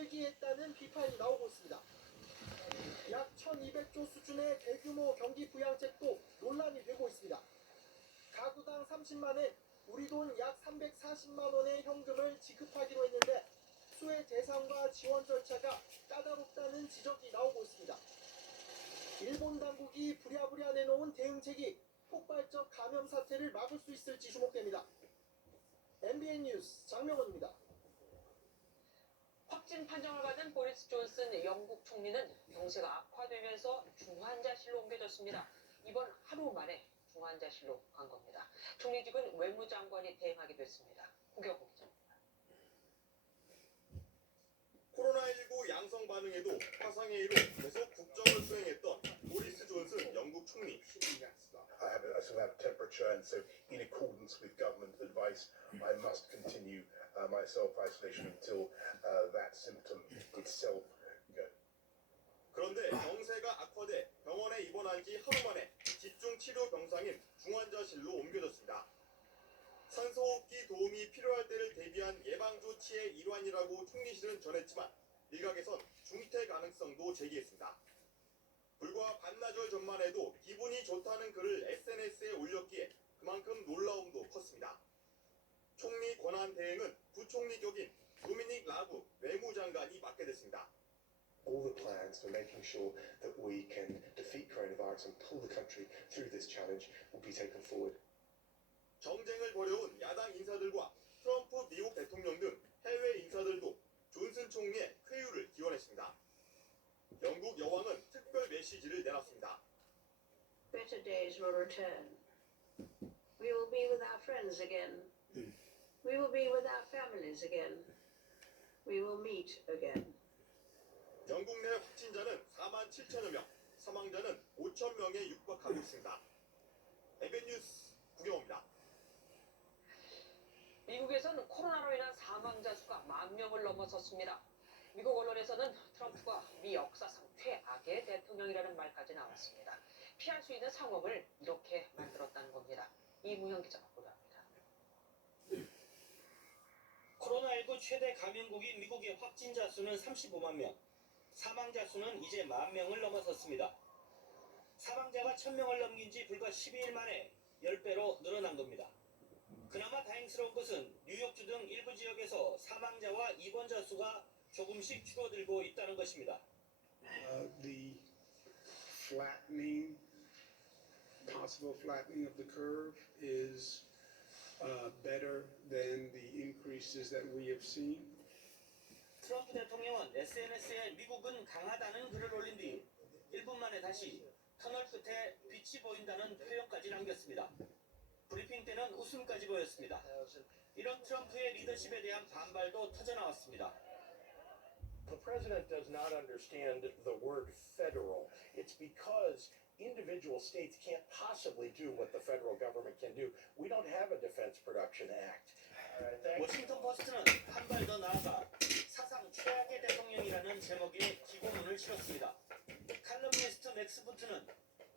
얘기했다는 비판이 나오고 있습니다. 약 1200조 수준의 대규모 경기 부양책도 논란이 되고 있습니다. 가구당 30만엔 우리 돈 약 340만 원의 현금을 지급하기로 했는데 수혜 대상과 지원 절차가 까다롭다는 지적이 나오고 있습니다. 일본 당국이 부랴부랴 내놓은 대응책이 폭발적 감염 사태를 막을 수 있을지 주목됩니다. MBN 뉴스 장명원입니다. 확진 판정을 받은 보리스 존슨 영국 총리는 병세가 악화되면서 중환자실로 옮겨졌습니다. 이번 하루 만에 중환자실로 간 겁니다. 총리직은 외무장관이 대행하게 됐습니다. 구경호 기자입니다. 코로나19 양성 반응에도 화상회의로 계속 국정을 수행했던 보리스 존슨 영국 총리. I have a temperature, and so in accordance with government advice, I must continue my self-isolation until that symptom itself goes. 그런데 병세가 악화돼 병원에 입원한 지 하루 만에 집중치료 병상인 중환자실로 옮겨졌습니다. 산소호흡기 도움이 필요할 때를 대비한 예방조치의 일환이라고 총리실은 전했지만 일각에선 중퇴 가능성도 제기했습니다. 불과 반나절 전만 해도 기분이 좋다는 글을 SNS에 올렸기에 그만큼 놀라움도 컸습니다. 총리 권한 대행은 부총리 격인 도미닉 라브 외무장관이 맡게 됐습니다. All the plans for making sure that we can defeat coronavirus and pull the country through this challenge will be taken forward. 정쟁을 벌여온 야당 인사들과 트럼프 미국 대통령 등 해외 인사들도 존슨 총리의 쾌유를 기원했습니다. 영국 여왕은 특별 메시지를 내놨습니다. Better days will return. We will be with our friends again. We will be with our families again. We will meet again. 영국 내 확진자는 4만 7천여 명, 사망자는 5천 명에 육박하고 있습니다. MBN 뉴스 구경호입니다. 미국에서는 코로나로 인한 사망자 수가 10,000명을 넘어섰습니다. 미국 언론에서는 트럼프가 미 역사상 최악의 대통령이라는 말까지 나왔습니다. 피할 수 있는 상황을 이렇게 만들었다는 겁니다. 이무현 기자가 보도합니다. 코로나19 최대 감염국인 미국의 확진자 수는 35만 명, 사망자 수는 이제 10,000명을 넘어섰습니다. 사망자가 1,000명을 넘긴 지 불과 12일 만에 10배로 늘어난 겁니다. 그나마 다행스러운 것은 뉴욕주 등 일부 지역에서 사망자와 입원자 수가 조금씩 줄어들고 있다는 것입니다. The possible flattening of the curve is better than the increases that we have seen. 트럼프 대통령은 SNS에 미국은 강하다는 글을 올린 뒤 1분 만에 다시 터널 끝에 빛이 보인다는 표현까지 남겼습니다. 브리핑 때는 웃음까지 보였습니다. 이런 트럼프의 리더십에 대한 반발도 터져나왔습니다. The president does not understand the word federal. It's because individual states can't possibly do what the federal government can do. We don't have a Defense Production Act. 워싱턴 포스트는 한 발 더 나아가 사상 최악의 대통령이라는 제목의 기고문을 실었습니다. 칼럼니스트 맥스 부트는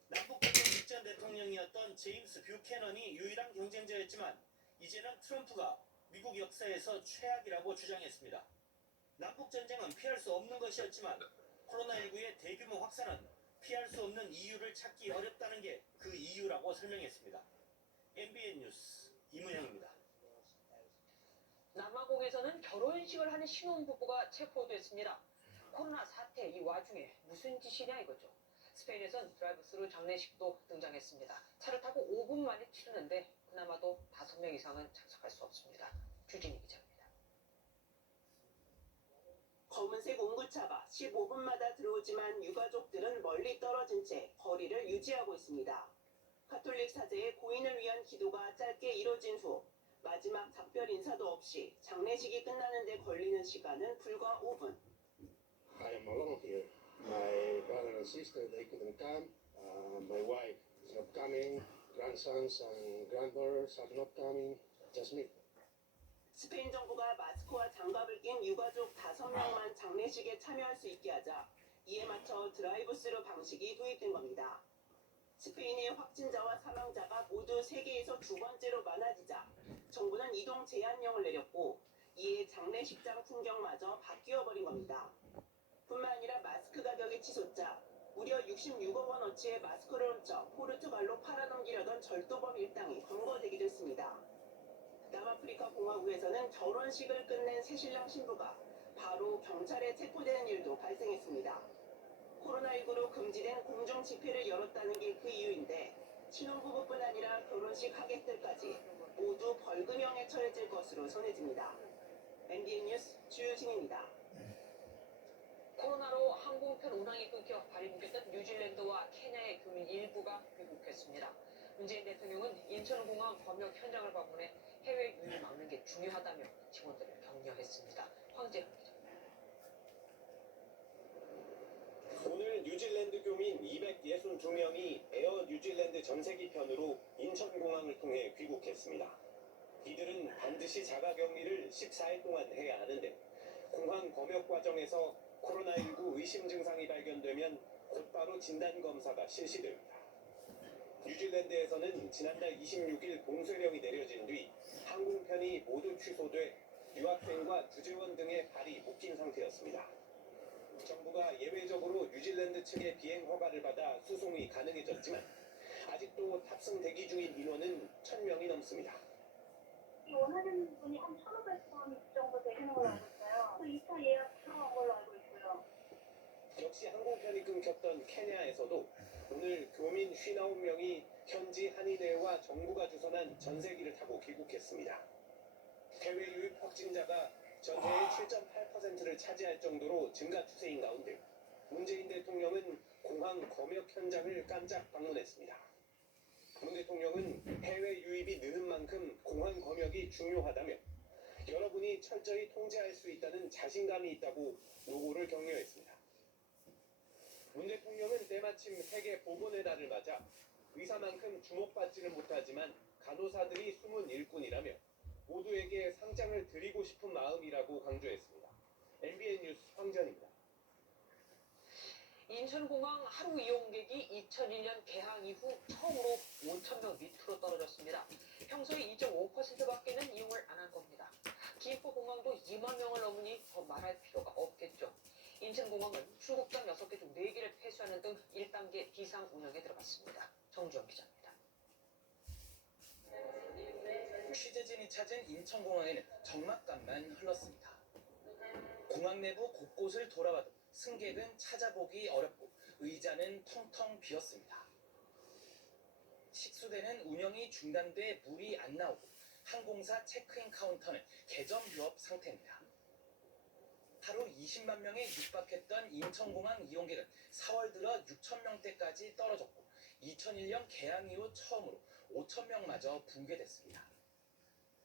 남북대전 직전 대통령이었던 제임스 뷰캐넌이 유일한 경쟁자였지만 이제는 트럼프가 미국 역사에서 최악이라고 주장했습니다. 남북전쟁은 피할 수 없는 것이었지만 코로나19의 대규모 확산은 피할 수 없는 이유를 찾기 어렵다는 게 그 이유라고 설명했습니다. MBN 뉴스 이문영입니다. 남아공에서는 결혼식을 하는 신혼부부가 체포됐습니다. 코로나 사태 이 와중에 무슨 짓이냐 이거죠. 스페인에선 드라이브스루 장례식도 등장했습니다. 차를 타고 5분 만에 치르는데 그나마도 5명 이상은 참석할 수 없습니다. 주진희 기자입니다. 검은색 옹구차가 15분마다 들어오지만 유가족들은 멀리 떨어진 채 거리를 유지하고 있습니다. 가톨릭 사제의 고인을 위한 기도가 짧게 이뤄진 후 마지막 작별 인사도 없이 장례식이 끝나는 데 걸리는 시간은 불과 5분. I am alone here. My brother and sister, they couldn't come. My wife is not coming. Grandsons and granddaughters are not coming. Just me. 스페인 정부가 마스크와 장갑을 낀 유가족 5명만 장례식에 참여할 수 있게 하자 이에 맞춰 드라이브스루 방식이 도입된 겁니다. 스페인의 확진자와 사망자가 모두 세계에서 두 번째로 많아지자 정부는 이동 제한령을 내렸고 이에 장례식장 풍경마저 바뀌어 버린 겁니다. 뿐만 아니라 마스크 가격이 치솟자 무려 66억 원어치의 마스크를 훔쳐 포르투갈로 팔아넘기려던 절도범 일당이 검거되기도 했습니다. 남아프리카 공화국에서는 결혼식을 끝낸 새신랑 신부가 바로 경찰에 체포되는 일도 발생했습니다. 코로나19로 금지된 공중 집회를 열었다는 게 그 이유인데 신혼부부뿐 아니라 결혼식 하객들까지 모두 벌금형에 처해질 것으로 전해집니다. MBN 뉴스 주유진입니다. 코로나로 항공편 운항이 끊겨 발이 묶였던 뉴질랜드와 케냐의 교민 일부가 귀국했습니다. 문재인 대통령은 인천공항 검역 현장을 방문해 해외 유입을 막는 게 중요하다며 직원들을 격려했습니다. 황재현 기자입니다. 오늘 뉴질랜드 교민 262명이 에어 뉴질랜드 전세기 편으로 인천공항을 통해 귀국했습니다. 이들은 반드시 자가격리를 14일 동안 해야 하는데 공항 검역 과정에서 코로나19 의심 증상이 발견되면 곧바로 진단검사가 실시됩니다. 뉴질랜드에서는 지난달 26일 봉쇄령이 내려진 뒤 항공편이 모두 취소돼 유학생과 구제원 등의 발이 묶인 상태였습니다. 정부가 예외적으로 뉴질랜드 측의 비행 허가를 받아 수송이 가능해졌지만 아직도 탑승 대기 중인 인원은 1,000명이 넘습니다. 원하는 분이 한 1,500분 정도 되시는 걸로 알고 있어요. 그 2차 예약 들어간 걸로 알고 있고요. 역시 항공편이 끊겼던 케냐에서도 오늘 교민 59명이 현지 한의대와 정부가 주선한 전세기를 타고 귀국했습니다. 해외 유입 확진자가 전체의 7.8%를 차지할 정도로 증가 추세인 가운데 문재인 대통령은 공항 검역 현장을 깜짝 방문했습니다. 문 대통령은 해외 유입이 느는 만큼 공항 검역이 중요하다며 여러분이 철저히 통제할 수 있다는 자신감이 있다고 노고를 격려했습니다. 문 대통령은 때마침 세계 보건의 날을 맞아 의사만큼 주목받지는 못하지만 간호사들이 숨은 일꾼이라며 모두에게 상장을 드리고 싶은 마음이라고 강조했습니다. MBN 뉴스 황전입니다. 인천공항 하루 이용객이 2001년 개항 이후 처음으로 5,000명 밑으로 떨어졌습니다. 평소의 2.5%밖에는 이용을 안 한 겁니다. 김포공항도 2만 명을 넘으니 더 말할 필요가 없겠죠. 인천공항은 출국장 6개 중 4개를 폐쇄하는 등 1단계 비상 운영에 들어갔습니다. 정주영 기자입니다. 취재진이 찾은 인천공항에는 적막감만 흘렀습니다. 공항 내부 곳곳을 돌아봐도 승객은 찾아보기 어렵고 의자는 텅텅 비었습니다. 식수대는 운영이 중단돼 물이 안 나오고 항공사 체크인 카운터는 개점 유업 상태입니다. 하루 20만 명에 육박했던 인천공항 이용객은 4월 들어 6,000명대까지 떨어졌고 2001년 개항 이후 처음으로 5,000명마저 붕괴됐습니다.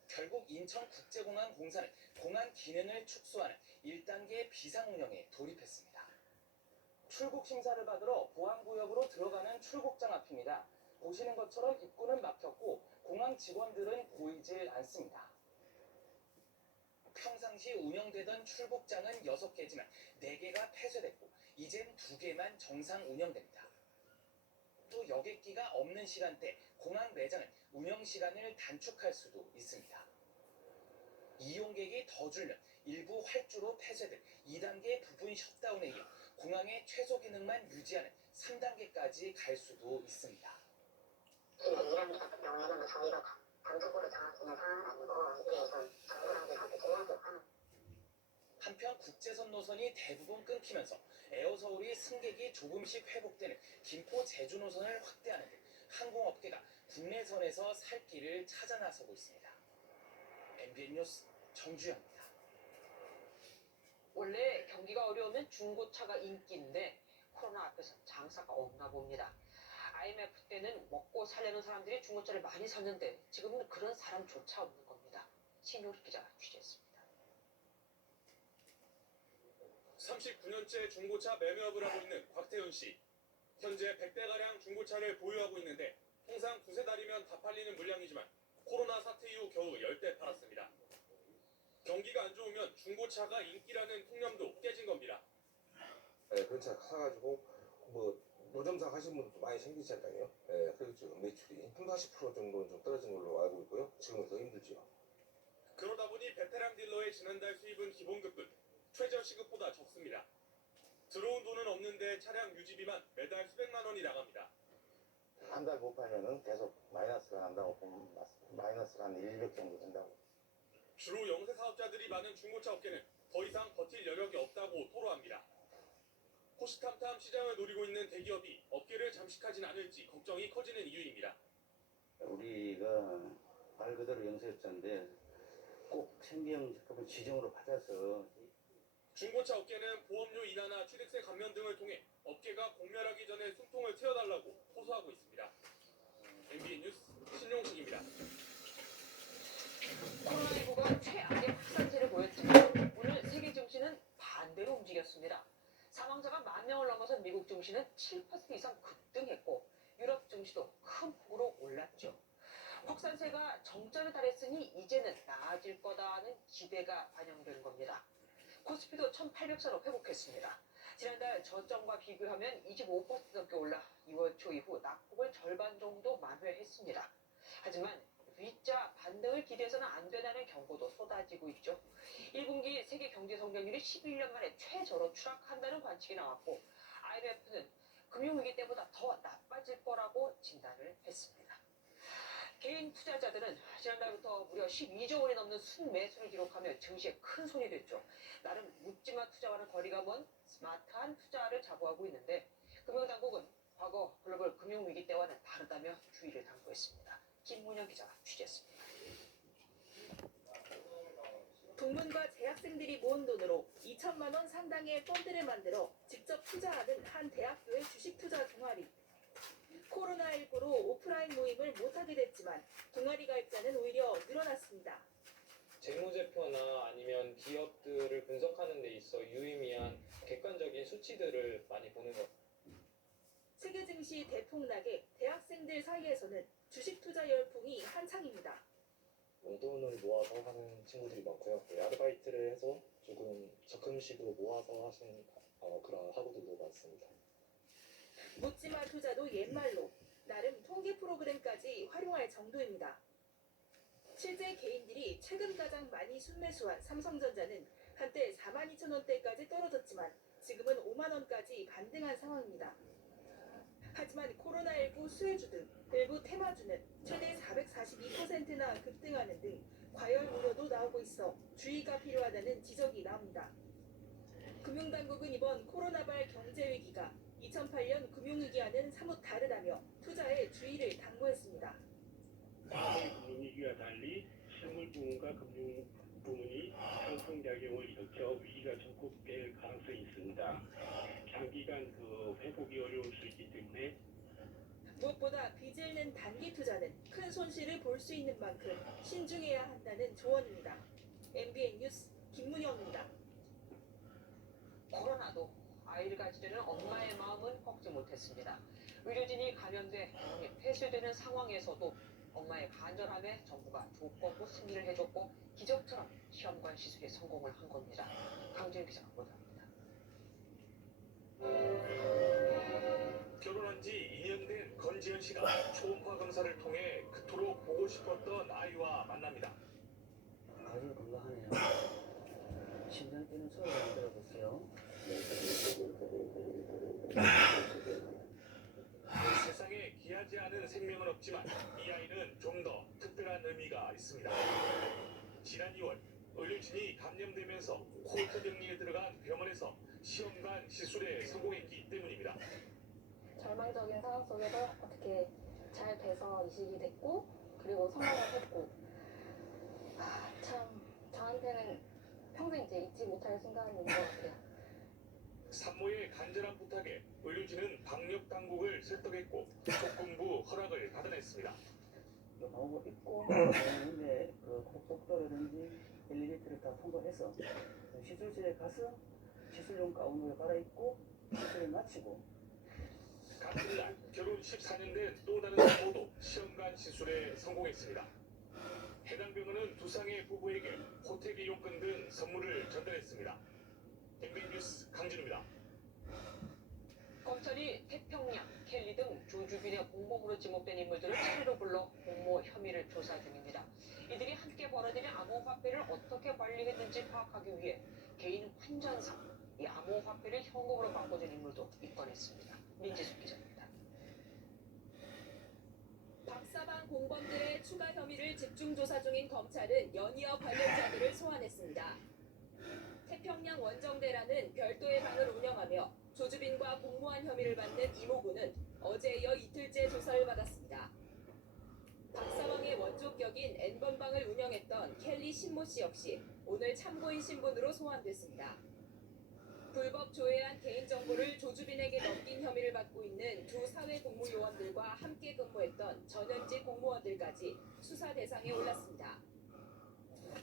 결국 인천국제공항 공사는 공항 기능을 축소하는 1단계 비상운영에 돌입했습니다. 출국 심사를 받으러 보안구역으로 들어가는 출국장 앞입니다. 보시는 것처럼 입구는 막혔고 공항 직원들은 보이질 않습니다. 평상시 운영되던 출국장은 6개지만 4개가 폐쇄됐고 이젠 2개만 정상 운영됩니다. 또 여객기가 없는 시간대 공항 매장은 운영 시간을 단축할 수도 있습니다. 이용객이 더 줄면 일부 활주로 폐쇄 등 2단계 부분 셧다운에 이어 공항의 최소 기능만 유지하는 3단계까지 갈 수도 있습니다. 지금 1단계 같은 경우에는 저희가 단독으로 정할 수 있는 상황은 아니고 이게 좀 정부랑 함께 저희한테 하는. 한편 국제선 노선이 대부분 끊기면서 에어서울이 승객이 조금씩 회복되는 김포 제주 노선을 확대하는 등 항공업계가 국내선에서 살 길을 찾아 나서고 있습니다. MBN 뉴스 정주영입니다. 원래 경기가 어려우면 중고차가 인기인데 코로나 앞에서 장사가 없나 봅니다. IMF 때는 먹고 살려는 사람들이 중고차를 많이 샀는데 지금은 그런 사람조차 없는 겁니다. 신효리 기자가 취재했습니다. 39년째 중고차 매매업을 하고 있는 곽태훈 씨. 현재 100대가량 중고차를 보유하고 있는데 통상 2-3달이면 다 팔리는 물량이지만 코로나 사태 이후 겨우 10대 팔았습니다. 경기가 안 좋으면 중고차가 인기라는 통념도 깨진 겁니다. 네, 그런 차 사가지고 노점상 하신 분들도 많이 생기잖아요. 네, 그래서 지금 매출이 30-40% 정도는 좀 떨어진 걸로 알고 있고요. 지금은 더 힘들죠. 그러다 보니 베테랑 딜러의 지난달 수입은 기본급급, 최저 시급보다 적습니다. 들어온 돈은 없는데 차량 유지비만 매달 수백만 원이 나갑니다. 한 달 못 팔면은 계속 마이너스가 난다고 보면 맞습니다. 마이너스가 한 1,200 정도 된다고. 주로 영세 사업자들이 많은 중고차 업계는 더 이상 버틸 여력이 없다고 토로합니다. 호시탐탐 시장을 노리고 있는 대기업이 업계를 잠식하진 않을지 걱정이 커지는 이유입니다. 우리가 말 그대로 영세업자인데 꼭 생계형 제품을 지정으로 받아서 중고차 업계는 보험료 인하나 취득세 감면 등을 통해 업계가 공멸하기 전에 숨통을 트여달라고 호소하고 있습니다. MBN 뉴스 신용식입니다. 코로나19가 최악의 확산세를 보였지만 오늘 세계 증시는 반대로 움직였습니다. 사망자가 10,000명을 넘어선 미국 증시는 7% 이상 급등했고 유럽 증시도 큰 폭으로 올랐죠. 확산세가 정점에 달했으니 이제는 나아질 거다는 기대가 반영된 겁니다. 코스피도 1,800선을 회복했습니다. 지난달 저점과 비교하면 25% 넘게 올라 2월 초 이후 낙폭을 절반 정도 만회했습니다. 하지만 V자 반등을 기대해서는 안 된다는 경고도 쏟아지고 있죠. 1분기 세계 경제 성장률이 11년 만에 최저로 추락한다는 관측이 나왔고 IMF는 금융위기 때보다 더 나빠질 거라고 진단을 했습니다. 개인 투자자들은 지난달부터 무려 12조 원이 넘는 순매수를 기록하며 증시에 큰 손이 됐죠. 나름 묻지마 투자와는 거리가 먼 스마트한 투자를 자부하고 있는데 금융당국은 과거 글로벌 금융위기 때와는 다르다며 주의를 당부했습니다. 김문영 기자가 취재했습니다. 동문과 재학생들이 모은 돈으로 2천만 원 상당의 펀드를 만들어 직접 투자하는 한 대학교의 주식 투자 동아리. 코로나19로 오프라인 모임을 못하게 됐지만 동아리 가입자는 오히려 늘어났습니다. 재무제표나 아니면 기업들을 분석하는 데 있어 유의미한 객관적인 수치들을 많이 보는 것 같아요. 세계 증시 대폭락에 대학생들 사이에서는 주식 투자 열풍이 한창입니다. 용돈을 모아서 하는 친구들이 많고요. 아르바이트를 해서 조금 적금식으로 모아서 하시는 그런 학우들도 많습니다. 묻지마 투자도 옛말로 나름 통계 프로그램까지 활용할 정도입니다. 실제 개인들이 최근 가장 많이 순매수한 삼성전자는 한때 42,000원대까지 떨어졌지만 지금은 5만 원까지 반등한 상황입니다. 하지만 코로나19 수혜주 등 일부 테마주는 최대 442%나 급등하는 등 과열 우려도 나오고 있어 주의가 필요하다는 지적이 나옵니다. 금융당국은 이번 코로나발 경제위기가 2008년 금융위기와는 사뭇 다르다며 투자에 주의를 당부했습니다. 과거의 금융위기와 달리 실물 부문과 금융 부문이 상승작용을 일으켜 위기가 전국될 가능성이 있습니다. 장기간 회복이 어려울 수 있기 때문에 무엇보다 빚을 낸 단기 투자는 큰 손실을 볼 수 있는 만큼 신중해야 한다는 조언입니다. MBN 뉴스 김문영입니다. 코로나도 아이를 가지려는 엄마의 마음은 꺾지 못했습니다. 의료진이 감염돼 병원이 폐쇄되는 상황에서도 엄마의 간절함에 정부가 조건부 승인을 해줬고 기적처럼 시험관 시술에 성공을 한 겁니다. 강진 기자가 보도합니다. 결혼한 지 2년 된 건지현 씨가 초음파 검사를 통해 그토록 보고 싶었던 아이와 만납니다. 아주 건강하네요. 심장 뛰는 소리가 안 들어보세요. 세상에 귀하지 않은 생명은 없지만 이 아이는 좀 더 특별한 의미가 있습니다. 지난 2월 의료진이 감염되면서 코르트 격리에 들어간 병원에서 시험관 시술에 성공했기 때문입니다. 절망적인 상황 속에서 어떻게 잘 돼서 이식이 됐고 그리고 성공을 했고 참 저한테는 평생 이제 잊지 못할 순간인 것 같아요. 산모의 간절한 부탁에 의료진은 방역 당국을 설득했고 조건부 허락을 받아냈습니다. 방법을 입고 근데 그 고속도로든지 엘리베이터를 다 통과해서 시술실에 가서 시술용 가운을 갈아입고 시술을 마치고 같은 날 결혼 14년 된 또 다른 산모도 시험관 시술에 성공했습니다. 해당 병원은 두 쌍의 부부에게 호텔 이용권 등 선물을 전달했습니다. MBN 뉴스 강진우입니다. 검찰이 태평양, 켈리 등 조주빈의 공범으로 지목된 인물들을 차례로 불러 공모 혐의를 조사 중입니다. 이들이 함께 벌어들인 암호화폐를 어떻게 관리했는지 파악하기 위해 개인 환전상 이 암호화폐를 현금으로 바꿔준 인물도 입건했습니다. 민지숙 기자입니다. 박사방 공범들의 추가 혐의를 집중 조사 중인 검찰은 연이어 관련자들을 소환했습니다. 태평양 원정대라는 별도의 방을 운영하며 조주빈과 공모한 혐의를 받는 이모군은 어제 이어 이틀째 조사를 받았습니다. 박사방의 원조격인 N번방을 운영했던 켈리 신모 씨 역시 오늘 참고인 신분으로 소환됐습니다. 불법 조회한 개인정보를 조주빈에게 넘긴 혐의를 받고 있는 두 사회 공무요원들과 함께 근무했던 전현직 공무원들까지 수사 대상에 올랐습니다.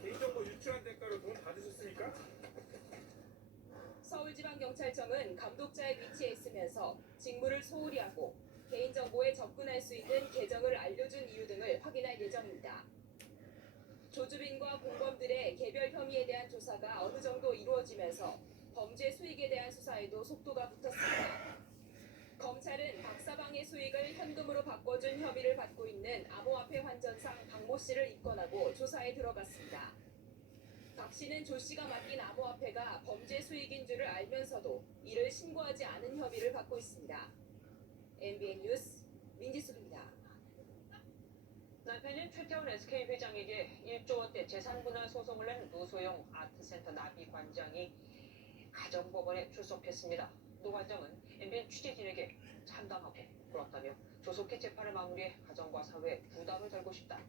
개인정보 유출한 대가로 돈 받으셨습니까? 서울지방경찰청은 감독자의 위치에 있으면서 직무를 소홀히 하고 개인정보에 접근할 수 있는 계정을 알려준 이유 등을 확인할 예정입니다. 조주빈과 공범들의 개별 혐의에 대한 조사가 어느 정도 이루어지면서 범죄 수익에 대한 수사에도 속도가 붙었습니다. 검찰은 박사방의 수익을 현금으로 바꿔준 혐의를 받고 있는 암호화폐 환전상 박모 씨를 입건하고 조사에 들어갔습니다. 박 씨는 조 씨가 맡긴 암호화폐가 범죄 수익인 줄을 알면서도 이를 신고하지 않은 혐의를 받고 있습니다. MBN 뉴스 민지숙입니다. 남편인 최태원 SK 회장에게 1조 원대 재산분할 소송을 낸 노소영 아트센터 나비 관장이 가정법원에 출석했습니다. 노 관장은 MBN 취재진에게 참담하고 부럽다며 조속히 재판을 마무리해 가정과 사회에 부담을 덜고 싶다.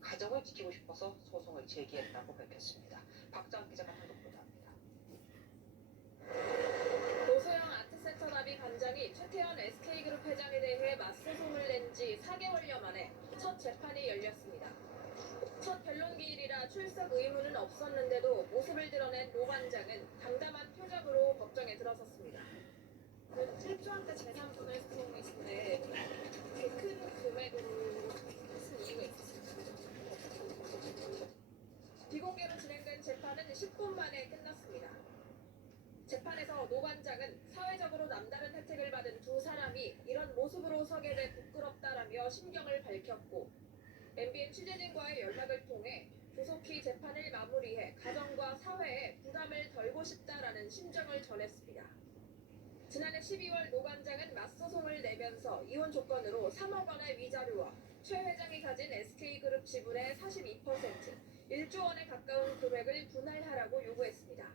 가정을 지키고 싶어서 소송을 제기했다고 밝혔습니다. 박장 기자가 단독 보도합니다. 노소영 아트센터 나비 관장이 최태원 SK그룹 회장에 대해 맞소송을 낸 지 4개월여 만에 첫 재판이 열렸습니다. 첫 변론기일이라 출석 의무는 없었는데도 모습을 드러낸 노 관장은 담담한 표정으로 법정에 들어섰습니다. 그 1조 원대 재산분할 소송이신데 그 큰 금액으로 쓴 이유가 있었습니다. 비공개로 진행된 재판은 10분 만에 끝났습니다. 재판에서 노 관장은 사회적으로 남다른 혜택을 받은 두 사람이 이런 모습으로 서게 돼 부끄럽다라며 심경을 밝혔고 MBN 취재진과의 연락을 통해 조속히 재판을 마무리해 가정과 사회에 부담을 덜고 싶다라는 심정을 전했습니다. 지난해 12월 노 관장은 맞소송을 내면서 이혼 조건으로 3억 원의 위자료와 최 회장이 가진 SK그룹 지분의 42%, 1조 원에 가까운 금액을 분할하라고 요구했습니다.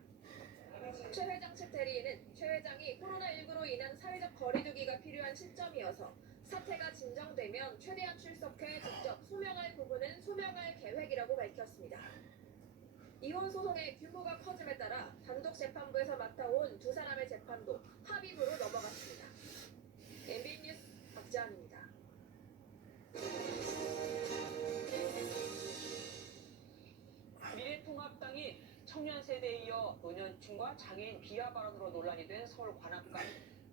최 회장 측 대리인은 최 회장이 코로나19로 인한 사회적 거리두기가 필요한 시점이어서 사태가 진정되면 최대한 출석해 직접 소명할 부분은 소명할 계획이라고 밝혔습니다. 이혼 소송의 규모가 커짐에 따라 단독 재판부에서 맡아온 두 사람의 재판도 합의부로 넘어갔습니다. MBN 뉴스 박지안입니다. 미래통합당이 청년 세대에 이어 노년층과 장애인 비하 발언으로 논란이 된 서울 관악감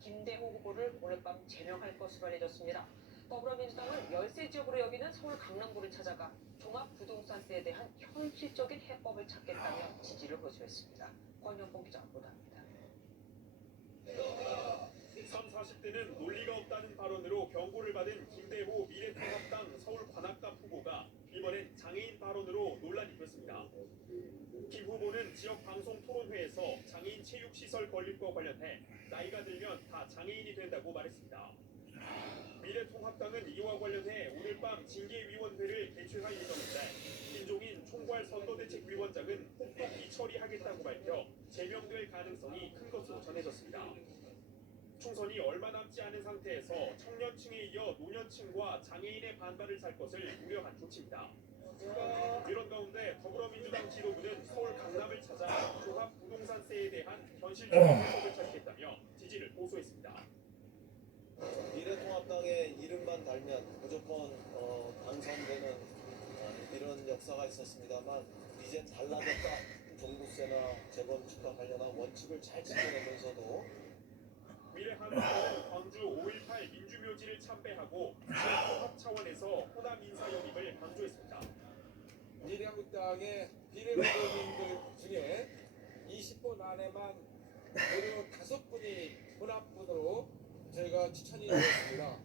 김대호 후보를 오늘 밤 제명할 것으로 알려졌습니다. 더불어민주당은 열세 지역으로 여기는 서울 강남구를 찾아가 종합부동산세에 대한 현실적인 해법을 찾겠다며 지지를 호소했습니다. 권영봉 기자 보도합니다. 30, 40대는 논리가 없다는 발언으로 경고를 받은 김대호 미래통합당 서울 관악감 후보가 이번엔 장애인 발언으로 논란이 됐습니다. 김 후보는 지역 방송 토론회에서 장애인 체육시설 건립과 관련해 나이가 들면 다 장애인이 된다고 말했습니다. 미래통합당은 이와 관련해 오늘 밤 징계위원회를 개최할 예정인데 김종인 총괄 선거대책위원장은 혹독히 처리하겠다고 밝혀 제명될 가능성이 큰 것으로 전해졌습니다. 총선이 얼마 남지 않은 상태에서 청년층에 이어 노년층과 장애인의 반발을 살 것을 우려한 조치입니다. 이런 가운데 더불어민주당 지도부는 서울 강남을 찾아 종합부동산세에 대한 현실적인 해법을 찾겠다며 지지를 호소했습니다. 미래통합당의 이름만 달면 무조건 당선되는 이런 역사가 있었습니다만 이제 달라졌다. 종부세나 재건축과 관련한 원칙을 잘 지켜내면서도 미래한국당은 광주 5.18 민주묘지를 참배하고 통합 차원에서 호남 인사 영입을 강조했습니다. 미래한국당의 비례후보님들 중에 20분 안에만 무려 5분이 혼합분으로 저희가 추천이 되었습니다.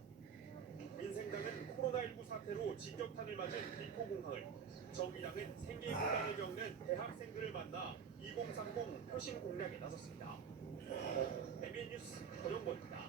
민생당은 코로나19 사태로 직격탄을 맞은 비포공항을 정의당은 생계곤란을 겪는 대학생들을 만나 2030 표심 공략에 나섰습니다. MBN 뉴스 권영권입니다.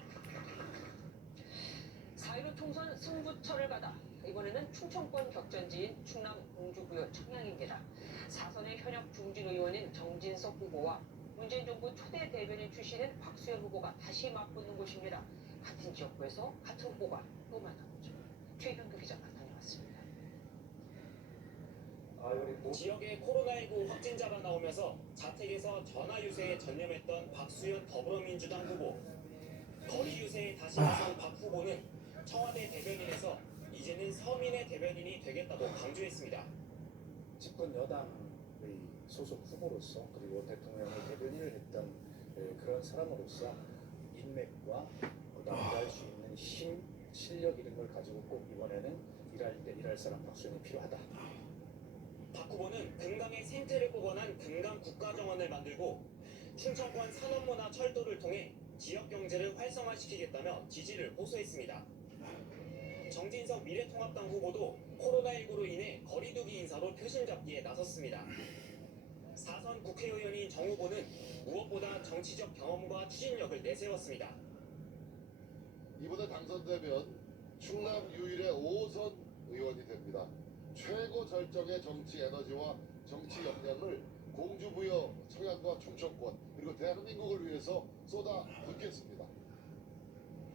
4.15 총선 승부처를 받아 이번에는 충청권 격전지인 충남 공주부여 청양입니다. 4선의 현역 중진 의원인 정진석 후보와 문재인 정부 초대 대변인 출신인 박수현 후보가 다시 맞붙는 곳입니다. 같은 지역구에서 같은 후보가 또 만나보죠. 최현규 기자가 다녀왔습니다. 지역에 코로나19 확진자가 나오면서 자택에서 전화 유세에 전념했던 박수현 더불어민주당 후보. 거리 유세에 다시 나선 박 후보는 청와대 대변인에서 이제는 서민의 대변인이 되겠다고 강조했습니다. 집권 여당의 소속 후보로서 그리고 대통령의 대변인을 했던 그런 사람으로서 인맥과 나아갈 수 있는 힘, 실력 이런 걸 가지고 꼭 이번에는 일할 사람 박수현이 필요하다. 박 후보는 금강의 생태를 복원한 금강 국가정원을 만들고 충청권 산업문화 철도를 통해 지역 경제를 활성화시키겠다며 지지를 호소했습니다. 정진석 미래통합당 후보도 코로나19로 인해 거리두기 인사로 표심 잡기에 나섰습니다. 4선 국회의원인 정 후보는 무엇보다 정치적 경험과 추진력을 내세웠습니다. 이번에 당선되면 충남 유일의 5선 의원이 됩니다. 최고 절정의 정치 에너지와 정치 역량을 공주부여 청양과 충청권 그리고 대한민국을 위해서 쏟아붓겠습니다.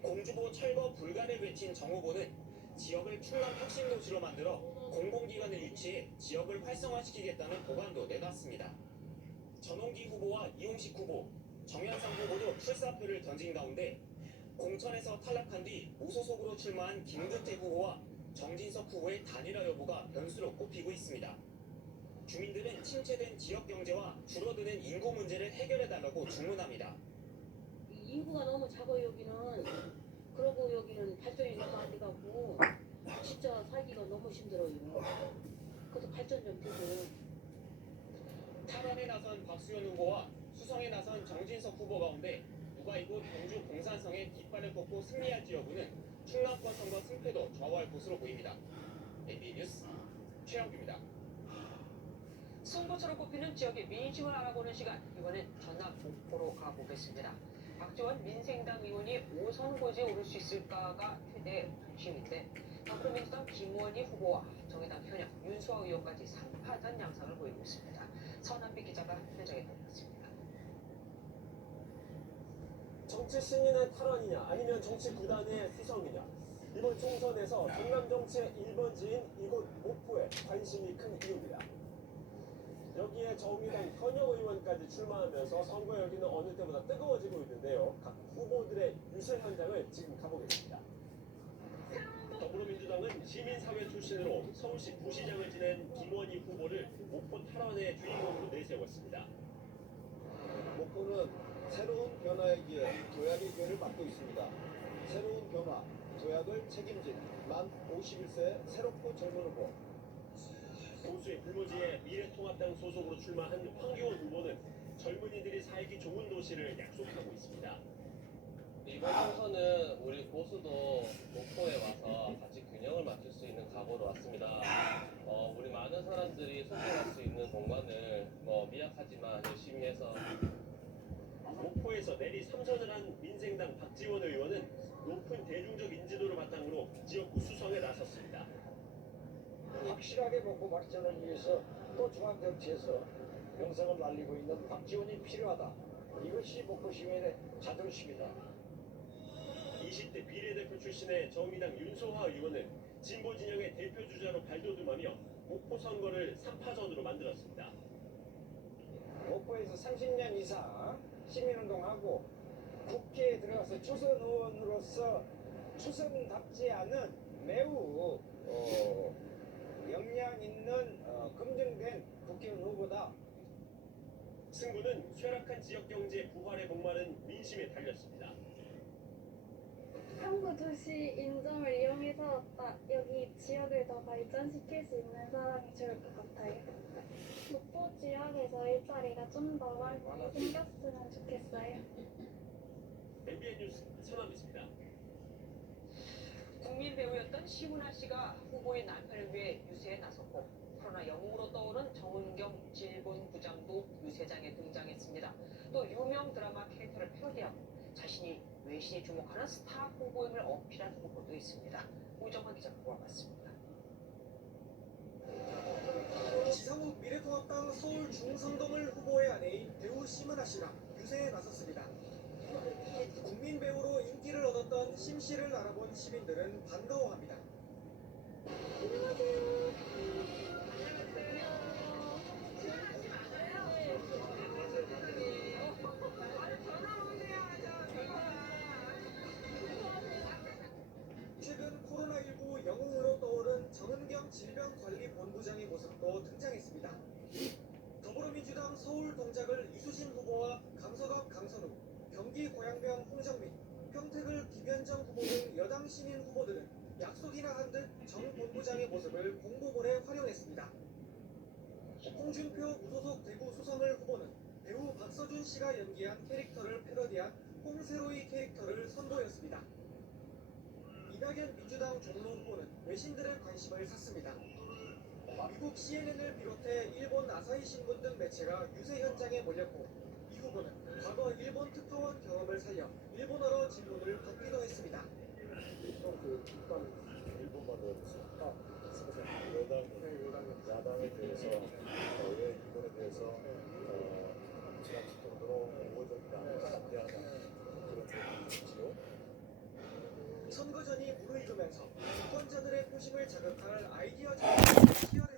공주보 철거 불가를 외친 정 후보는 지역을 충남 혁신도시로 만들어 공공기관을 유치해 지역을 활성화시키겠다는 보관도 내놨습니다. 전홍기 후보와 이용식 후보, 정현상 후보도 출사표를 던진 가운데 공천에서 탈락한 뒤 무소속으로 출마한 김근태 후보와 정진석 후보의 단일화 여부가 변수로 꼽히고 있습니다. 주민들은 침체된 지역 경제와 줄어드는 인구 문제를 해결해달라고 주문합니다. 인구가 너무 작아요 여기는. 그러고 여기는 발전이 너무 안 돼가고 진짜 살기가 너무 힘들어요. 그래서 발전 좀 되고. 탈환에 나선 박수현 후보와 수성에 나선 정진석 후보 가운데 누가 이곳 경주 공산성의 깃발을 꽂고 승리할지 여부는 충남권 선거 승패도 좌우할 것으로 보입니다. MBN 뉴스 최영규입니다. 승부처로 꼽히는 지역의 민심을 알아보는 시간, 이번엔 전남 목포로 가보겠습니다. 박지원 민생당 의원이 5선 고지에 오를 수 있을까가 최대 관심인데 더불어민주당 김원희 후보와 정의당 현역 윤수아 의원까지 3파전 양상을 보이고 있습니다. 서남빛 기자가 현장에 다녀왔습니다. 정치 신인의 탈환이냐 아니면 정치 구단의 수성이냐, 이번 총선에서 전남 정치의 1번지인 이곳 목포에 관심이 큰 이유입니다. 여기에 정의당 현역 의원까지 출마하면서 선거 열기는 어느 때보다 뜨거워지고 있는데요. 각 후보들의 유세 현장을 지금 가보겠습니다. 더불어민주당은 시민사회 출신으로 서울시 부시장을 지낸 김원희 후보를 목포 탈환의 주인공으로 내세웠습니다. 목포는 새로운 변화의 기회, 도약의 기회를 맞고 있습니다. 새로운 변화, 도약을 책임진 만 51세 새롭고 젊은 후보. 보수의 불모지에 미래통합당 소속으로 출마한 황교안 후보는 젊은이들이 살기 좋은 도시를 약속하고 있습니다. 이번 총선은 우리 보수도 목포에 와서 같이 균형을 맞출 수 있는 각오로 왔습니다. 우리 많은 사람들이 소통할 수 있는 공간을 미약하지만 열심히 해서. 목포에서 내리 3선을 한 민생당 박지원 의원은 높은 대중적 인지도를 바탕으로 지역구 수성에 나섰습니다. 확실하게 목포 발전을 위해서 또 중앙정치에서 명성을 날리고 있는 박지원이 필요하다. 이것이 목포 시민의 자존심이다. 20대 비례대표 출신의 정의당 윤소화 의원은 진보 진영의 대표 주자로 발돋움하며 목포 선거를 3파전으로 만들었습니다. 목포에서 30년 이상 시민운동하고 국회에 들어가서 초선 의원으로서 초선답지 않은 매우 역량 있는 검증된 국회의원 후보다. 승부는 쇠락한 지역 경제 부활에 목마른 민심에 달렸습니다. 항구 도시 인정을 이용해서 여기 지역을 더 발전시킬 수 있는 사람이 좋을 것 같아요. 목포 지역에서 일자리가 좀 더 많이 생겼으면 좋겠어요. MBN 뉴스 서남입니다. 국민 배우였던 시문아 씨가 후보의 남편을 위해 유세에 나섰고 코로나 영웅으로 떠오른 정은경 질본부장도 유세장에 등장했습니다. 또 유명 드라마 캐릭터를 패러디하고 자신이 외신이 주목하는 스타 후보임을 어필한 후보도 있습니다. 우정환 기자가 모아봤습니다. 지상욱 미래통합당 서울 중성동을 후보의 아내인 배우 심은하 씨가 유세에 나섰습니다. 국민 배우로 인기를 얻었던 심 씨를 알아본 시민들은 반가워합니다. 최근 코로나19 영웅으로 떠오른 정은경 질병관리본부장의 모습도 등장했습니다. 더불어민주당 서울 동작을 이수진 후보와 강서갑 강선우, 경기 고양병 홍정민, 평택을 김현정 후보 등 여당 신인 후보들은 약속이나 한 듯 정 본부장의 모습을 공보본에 활용했습니다. 홍준표 무소속 대구 수성을 후보는 배우 박서준 씨가 연기한 캐릭터를 패러디한 홍세로이 캐릭터를 선보였습니다. 이낙연 민주당 종로 후보는 외신들의 관심을 샀습니다. 미국 CNN을 비롯해 일본 아사히 신문 등 매체가 유세 현장에 몰렸고 이 후보는 과거 일본 특파원 경험을 살려 일본어로 질문을 걷기도 했습니다. 그 일본말로 야당에 대해서 왜 이번에 대해서 지나칠 정도로 우호적이다, 반대하다 그런 얘기죠. 선거 전이 무르익으면서 유권자들의 표심을 자극할 아이디어 전략을